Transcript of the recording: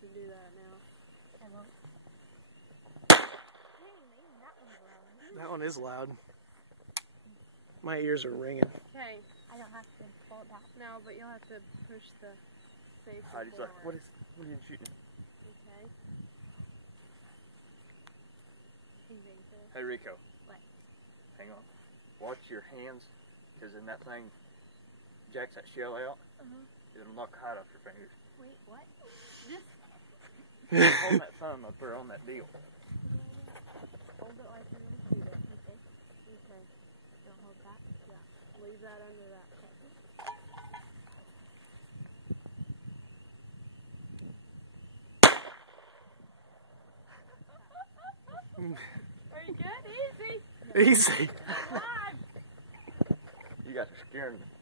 have to do that now. I won't. Dang, that one's loud. That one is loud. My ears are ringing. Okay. I don't have to pull it back. No, but you'll have to push the safety Heidi's like, forward. what are you shooting? Okay. Hey Rico. What? Hang on. Watch your hands, because in that thing jacks that shell out. It'll knock the hide off your fingers. Wait, what? This? Hold that thumb up there on that deal. Hold it like you're going to shoot it. Okay. Okay. Don't hold that. Yeah. Leave that under that. Are you good? Easy. Easy. Come on. You guys are scaring me.